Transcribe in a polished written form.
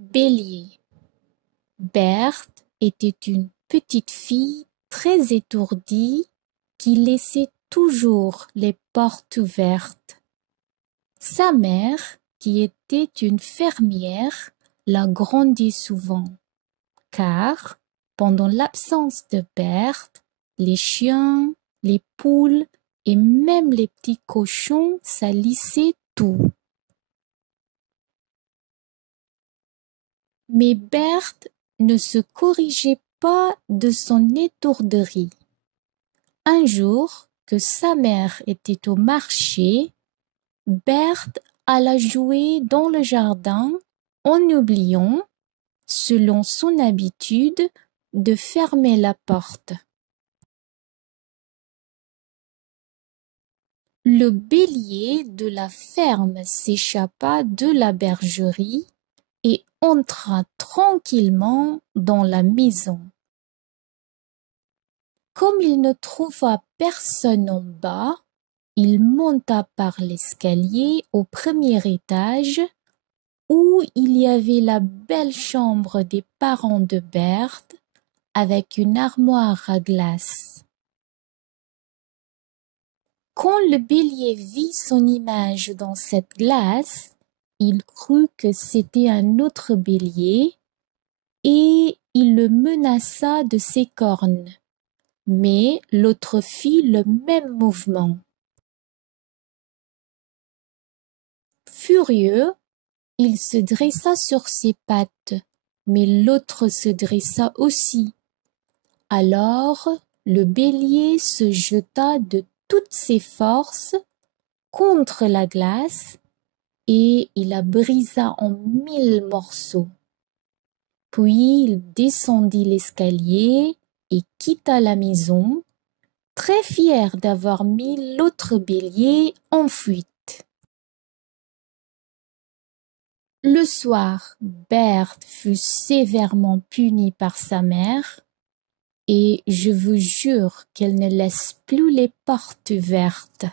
Bélier. Berthe était une petite fille très étourdie qui laissait toujours les portes ouvertes. Sa mère, qui était une fermière, la grondait souvent, car, pendant l'absence de Berthe, les chiens, les poules et même les petits cochons salissaient tout. Mais Berthe ne se corrigeait pas de son étourderie. Un jour, que sa mère était au marché, Berthe alla jouer dans le jardin en oubliant, selon son habitude, de fermer la porte. Le bélier de la ferme s'échappa de la bergerie et entra tranquillement dans la maison. Comme il ne trouva personne en bas, il monta par l'escalier au premier étage où il y avait la belle chambre des parents de Berthe avec une armoire à glace. Quand le bélier vit son image dans cette glace, il crut que c'était un autre bélier et il le menaça de ses cornes. Mais l'autre fit le même mouvement. Furieux, il se dressa sur ses pattes, mais l'autre se dressa aussi. Alors le bélier se jeta de toutes ses forces contre la glace et il la brisa en 1000 morceaux. Puis il descendit l'escalier et quitta la maison, très fier d'avoir mis l'autre bélier en fuite. Le soir, Berthe fut sévèrement punie par sa mère et je vous jure qu'elle ne laisse plus les portes ouvertes.